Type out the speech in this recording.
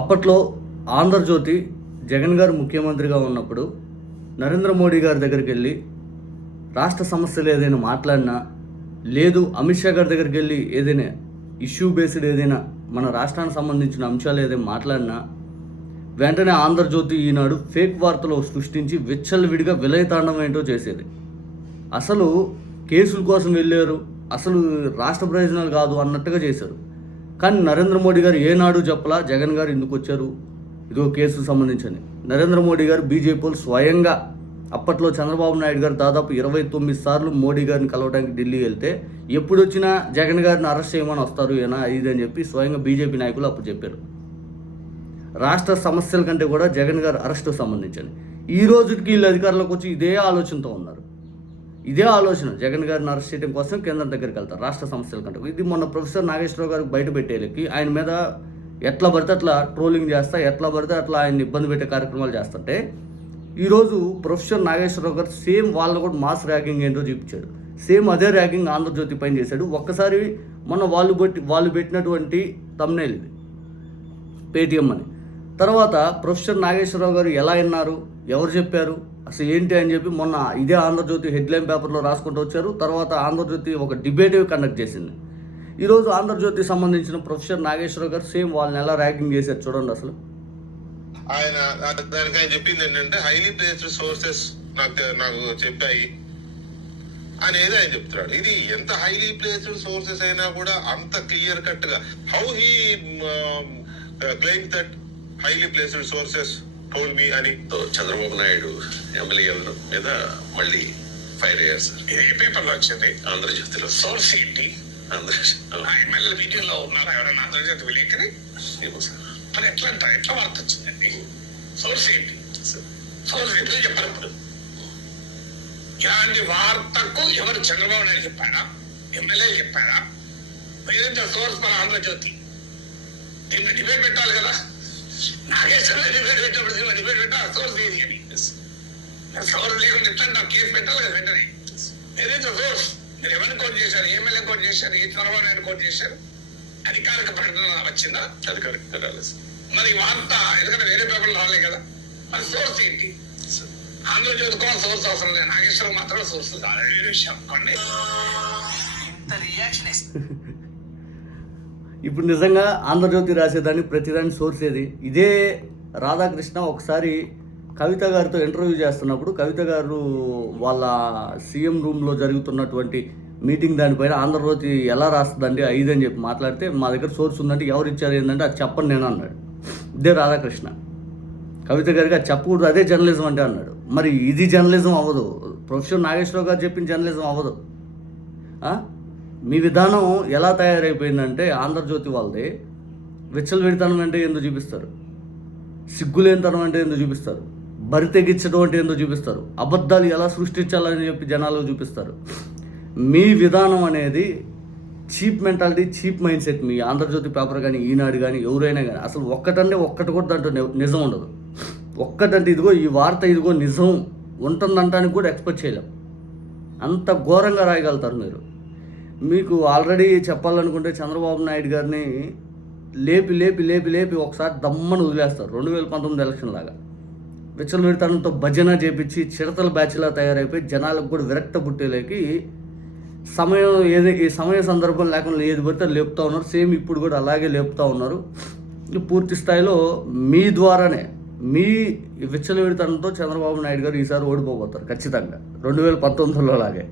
అప్పట్లో ఆంధ్రజ్యోతి జగన్ గారు ముఖ్యమంత్రిగా ఉన్నప్పుడు నరేంద్ర మోడీ గారి దగ్గరికి వెళ్ళి రాష్ట్ర సమస్యలు ఏదైనా మాట్లాడినా, లేదు అమిత్ షా గారి దగ్గరికి వెళ్ళి ఏదైనా ఇష్యూ బేస్డ్ ఏదైనా మన రాష్ట్రానికి సంబంధించిన అంశాలు ఏదైనా మాట్లాడినా వెంటనే ఆంధ్రజ్యోతి ఈనాడు ఫేక్ వార్తలు సృష్టించి విచ్చలవిడిగా విలయతాండం ఏంటో చేసేది. అసలు కేసుల కోసం వెళ్ళారు, అసలు రాష్ట్ర ప్రయోజనాలు కాదు అన్నట్టుగా చేశారు. కానీ నరేంద్ర మోడీ గారు ఏనాడు చెప్పలా జగన్ గారు ఎందుకు వచ్చారు, ఇదో కేసుకు సంబంధించని. నరేంద్ర మోడీ గారు బీజేపీ వాళ్ళు స్వయంగా అప్పట్లో చంద్రబాబు నాయుడు గారు దాదాపు 29 సార్లు మోడీ గారిని కలవడానికి ఢిల్లీ వెళ్తే ఎప్పుడు వచ్చినా జగన్ గారిని అరెస్ట్ చేయమని వస్తారు ఏనా ఇది అని చెప్పి స్వయంగా బీజేపీ నాయకులు అప్పుడు చెప్పారు. రాష్ట్ర సమస్యల కంటే కూడా జగన్ గారు అరెస్టుకు సంబంధించని ఈ రోజుకి వీళ్ళు అధికారంలోకి వచ్చి ఇదే ఆలోచనతో ఉన్నారు. ఇదే ఆలోచన జగన్ గారిని అరెస్ట్ చేయడం కోసం కేంద్రం దగ్గరికి వెళ్తారు రాష్ట్ర సమస్యల కంటే. ఇది మొన్న ప్రొఫెసర్ నాగేశ్వరరావు గారికి బయట పెట్టేళ్ళకి ఆయన మీద ఎట్లా పడితే అట్లా ట్రోలింగ్ చేస్తా, ఎట్లా పడితే అట్లా ఆయన ఇబ్బంది పెట్టే కార్యక్రమాలు చేస్తుంటే ఈరోజు ప్రొఫెసర్ నాగేశ్వరరావు గారు సేమ్ వాళ్ళని కూడా మాస్ ర్యాగింగ్ ఏంటో చూపించాడు. సేమ్ అదే ర్యాగింగ్ ఆంధ్రజ్యోతి పైన చేశాడు. ఒక్కసారి మొన్న వాళ్ళు పెట్టినటువంటి థంబ్నెయిల్ ఇది పేటీఎం అని. తర్వాత ప్రొఫెసర్ నాగేశ్వరరావు గారు ఎలా విన్నారు, ఎవరు చెప్పారు, అసలు ఏంటి అని చెప్పి మొన్న ఇదే ఆంధ్రజ్యోతి హెడ్లైన్ పేపర్లో రాసుకుంటూ వచ్చారు. తర్వాత ఆంధ్రజ్యోతి ఒక డిబేట్ కండక్ట్ చేసింది. ఈరోజు ఆంధ్రజ్యోతికి సంబంధించిన ప్రొఫెసర్ నాగేశ్వరరావు గారు సేమ్ వాళ్ళని ఎలా ర్యాగింగ్ చేశారు చూడండి. అసలు ఆయన దానికి ఆయన చెప్పింది ఏంటంటే హైలీ ప్లేస్డ్ సోర్సెస్ నాకు చెప్పాయి అనేది ఆయన చెప్తున్నాడు. ఇది ఎంత హైలీ ప్లేస్డ్ సోర్సెస్ అయినా కూడా అంత క్లియర్ కట్ గా how he claim that highly placed sources told me అని. చంద్రబాబు నాయుడు ఎమ్మెల్యేల మీద మళ్ళీ ఫైర్ అయ్యారు సార్. ఇది ఏ పేపర్ లో వచ్చింది? ఆంధ్రజ్యోతిలో. సోర్స్ ఏంటి? ఎమ్మెల్యే మీటింగ్ లో ఉన్నారు ఎవరైనా ఆంధ్రజ్యోతి విలేకరి? ఏమో సార్. మరి ఎట్లా వార్త వచ్చిందండి? సోర్స్ ఏంటి? సోర్స్ ఎందుకు చెప్పారు? ఇప్పుడు ఇలాంటి వార్తకు ఎవరు చంద్రబాబు నాయుడు చెప్పారా, ఎమ్మెల్యే చెప్పారా? ఏదైతే సోర్స్ మన ఆంధ్రజ్యోతి దీన్ని డిబేట్ పెట్టాలి కదా. నాగేశ్వర డిబేట్ పెట్టినప్పుడు డిబేట్ పెట్టాలి సోర్స్ ఏది అని. సోర్స్ లేకుండా ఎట్లా కేసు పెట్టాలి కదా వెంటనే. ఏదైతే సోర్స్ మీరు ఎవరిని కోట్ చేశారు, ఎమ్మెల్యే కోట్ చేశారు, ఏ చంద్రబాబు నాయుడు కోట్ చేశారు? అధికారిక ప్రకటన వచ్చిందా? అధికారిక రాలేదు. మరి వార్త ఎందుకంటే వేరే పేపర్లు రాలే కదా. మరి సోర్స్ ఏంటి? ఆంధ్రజ్యోతి కూడా సోర్స్ అవసరం లేదు, నాగేశ్వరం మాత్రం సోర్స్ కాదు. వేరే విషయం కొన్ని ఇప్పుడు నిజంగా ఆంధ్రజ్యోతి రాసేదాన్ని ప్రతిదాన్ని సోర్స్ ఏది? ఇదే రాధాకృష్ణ ఒకసారి కవిత గారితో ఇంటర్వ్యూ చేస్తున్నప్పుడు కవిత గారు వాళ్ళ సీఎం రూమ్లో జరుగుతున్నటువంటి మీటింగ్ దానిపైన ఆంధ్రజ్యోతి ఎలా రాస్తుందండి ఐదు అని చెప్పి మాట్లాడితే మా దగ్గర సోర్స్ ఉందంటే ఎవరు ఇచ్చారు ఏంటంటే అది చెప్పండి నేను అన్నాడు. ఇదే రాధాకృష్ణ కవిత గారికి అది చెప్పకూడదు, అదే జర్నలిజం అంటే అన్నాడు. మరి ఇది జర్నలిజం అవ్వదు, ప్రొఫెసర్ నాగేశ్వరరావు గారు చెప్పిన జర్నలిజం అవ్వదు. మీ విధానం ఎలా తయారైపోయిందంటే ఆంధ్రజ్యోతి వాళ్ళది విచ్చలవిడితనం అంటే ఎందుకు చూపిస్తారు, సిగ్గులేనితనం అంటే ఎందుకు చూపిస్తారు, బరి తెగించడం అంటే ఎందుకు చూపిస్తారు, అబద్ధాలు ఎలా సృష్టించాలని చెప్పి జనాలకు చూపిస్తారు. మీ విధానం అనేది cheap mentality, cheap mindset. మీ ఆంధ్రజ్యోతి పేపర్ కానీ ఈనాడు కానీ ఎవరైనా కానీ అసలు ఒక్కటి కూడా దాంట్లో నిజం ఉండదు. ఒక్కటంటే ఇదిగో ఈ వార్త ఇదిగో నిజం ఉంటుందంటానికి కూడా ఎక్స్పెక్ట్ చేయలేం. అంత ఘోరంగా రాయగలుగుతారు మీరు. మీకు ఆల్రెడీ చెప్పాలనుకుంటే చంద్రబాబు నాయుడు గారిని లేపి లేపి లేపి లేపి ఒకసారి దమ్మని వదిలేస్తారు 2019 ఎలక్షన్ లాగా. విచ్చలవిడితనంతో భజన చేపించి చిడతల బ్యాచ్లా తయారైపోయి జనాలకు కూడా విరక్త పుట్టేలేకి ఈ సమయ సందర్భం లేకుండా ఏది పడితే లేపుతూ ఉన్నారు. సేమ్ ఇప్పుడు కూడా అలాగే లేపుతూ ఉన్నారు. పూర్తి స్థాయిలో మీ ద్వారానే మీ విచ్చలవిడితనంతో చంద్రబాబు నాయుడు గారు ఈసారి ఓడిపోబోతారు ఖచ్చితంగా 2019లో లాగే.